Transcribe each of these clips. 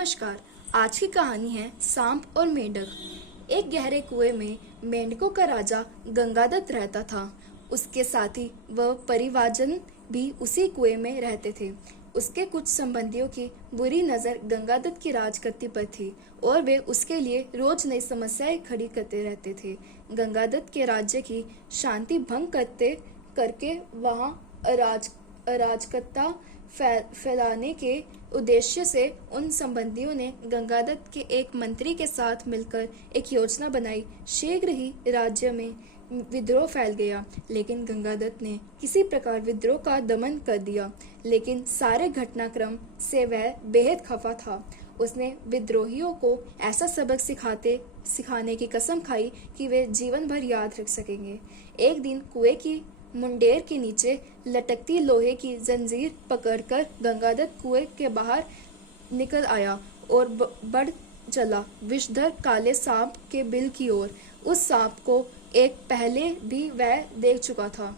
नमस्कार। आज की कहानी है सांप और मेंढक। एक गहरे कुएं में मेंढकों का राजा गंगादत्त रहता था। उसके साथी व परिवारजन भी उसी कुएं में रहते थे। उसके कुछ संबंधियों की बुरी नजर गंगादत्त की राजगद्दी पर थी और वे उसके लिए रोज नई समस्याएं खड़ी करते रहते थे। गंगादत्त के राज्य की शांति भंग करते करके वहां अराजकता फैलाने के उद्देश्य से उन संबंधियों ने गंगादत्त के एक मंत्री के साथ मिलकर एक योजना बनाई। शीघ्र ही राज्य में विद्रोह फैल गया, लेकिन गंगादत्त ने किसी प्रकार विद्रोह का दमन कर दिया। लेकिन सारे घटनाक्रम से वह बेहद खफा था। उसने विद्रोहियों को ऐसा सबक सिखाने की कसम खाई कि वे जीवन भर याद रख सकेंगे। एक दिन कुएं की मुंडेर के नीचे लटकती लोहे की जंजीर पकड़कर गंगादत्त कुएं के बाहर निकल आया और बढ़ चला विषधर काले सांप के बिल की ओर। उस सांप को एक पहले भी वह देख चुका था।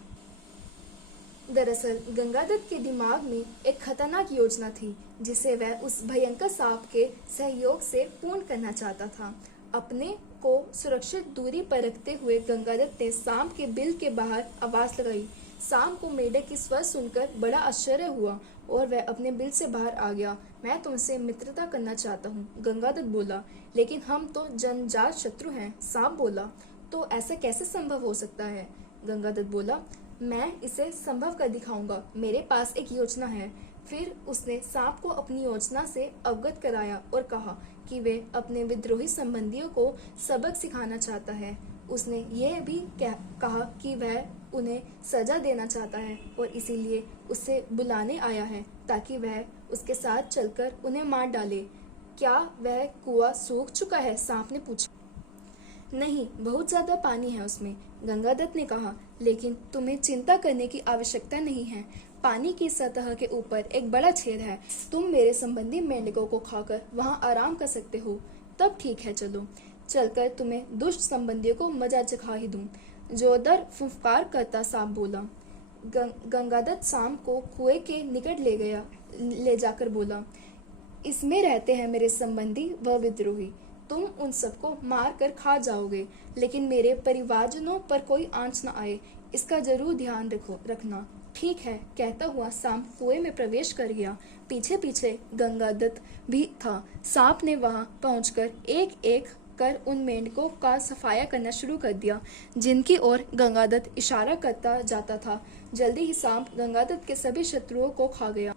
दरअसल गंगादत्त के दिमाग में एक खतरनाक योजना थी, जिसे वह उस भयंकर सांप के सहयोग से पूर्ण करना चाहता था। अपने को सुरक्षित दूरी पर रखते हुए गंगादत्त ने सांप के बिल के बाहर आवाज लगाई। सांप को मेंढक की स्वर सुनकर बड़ा आश्चर्य हुआ और वह अपने बिल से बाहर आ गया। मैं तुमसे मित्रता करना चाहता हूँ, गंगादत्त बोला। लेकिन हम तो जन्मजात शत्रु हैं, सांप बोला। तो ऐसा कैसे संभव हो सकता है? गंगादत्त बोला, मैं इसे संभव कर दिखाऊंगा। मेरे पास एक योजना है। फिर उसने सांप को अपनी योजना से अवगत कराया और कहा कि वे अपने विद्रोही संबंधियों को सबक सिखाना चाहता है। उसने यह भी कहा कि वह उन्हें सजा देना चाहता है और इसीलिए उसे बुलाने आया है, ताकि वह उसके साथ चलकर उन्हें मार डाले। क्या वह कुआं सूख चुका है? सांप ने पूछा। नहीं, बहुत ज्यादा पानी है उसमें, गंगादत्त ने कहा। लेकिन तुम्हें चिंता करने की आवश्यकता नहीं है। पानी की सतह के ऊपर एक बड़ा छेद है। तुम मेरे संबंधी मेंढकों को खाकर वहां आराम कर सकते हो। तब ठीक है, चलो चलकर तुम्हें दुष्ट संबंधियों को मजा चखा ही दूं, जोरदार फुफकार करता सांप बोला। गंगादत्त सांप को कुएं के निकट ले जाकर बोला, इसमें रहते हैं मेरे संबंधी व विद्रोही। तुम उन सबको मार कर खा जाओगे, लेकिन मेरे परिवारजनों पर कोई आंच न आए, इसका जरूर ध्यान रखना। ठीक है, कहता हुआ सांप कुएं में प्रवेश कर गया। पीछे पीछे गंगादत्त भी था। सांप ने वहां पहुंचकर एक एक कर उन मेंढकों का सफाया करना शुरू कर दिया, जिनकी ओर गंगादत्त इशारा करता जाता था। जल्दी ही सांप गंगादत्त के सभी शत्रुओं को खा गया।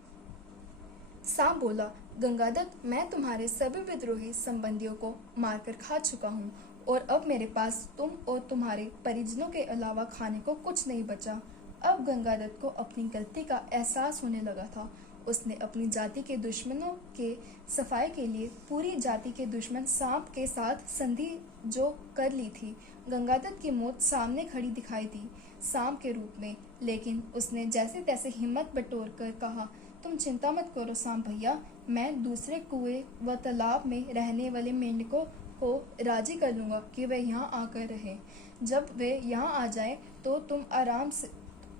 सांप बोला, गंगादत्त, मैं तुम्हारे सभी विद्रोही संबंधियों को मारकर खा चुका हूँ और अब मेरे पास तुम और तुम्हारे परिजनों के अलावा खाने को कुछ नहीं बचा। अब गंगादत्त को अपनी गलती का एहसास होने लगा था। उसने अपनी जाति के दुश्मनों के सफाई के लिए पूरी जाति के दुश्मन सांप के साथ संधि जो कर ली थी। गंगादत्त की मौत सामने खड़ी दिखाई दी, सांप के रूप में। लेकिन उसने जैसे तैसे हिम्मत बटोर कर कहा, तुम चिंता मत करो सांप भैया, मैं दूसरे कुएं व तालाब में रहने वाले मेंढकों को राजी कर लूंगा कि वे यहाँ आकर रहें। जब वे यहाँ आ जाएं तो तुम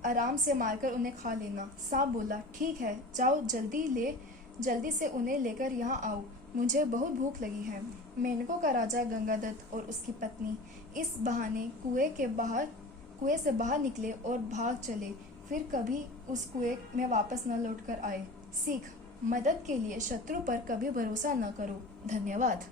आराम से मारकर उन्हें खा लेना। सांप बोला, ठीक है, जाओ जल्दी से उन्हें लेकर यहाँ आओ, मुझे बहुत भूख लगी है। मेंढकों का राजा गंगादत्त और उसकी पत्नी इस बहाने कुएं से बाहर निकले और भाग चले। फिर कभी उस कुएं में वापस न लौटकर आए। सीख, मदद के लिए शत्रु पर कभी भरोसा न करो। धन्यवाद।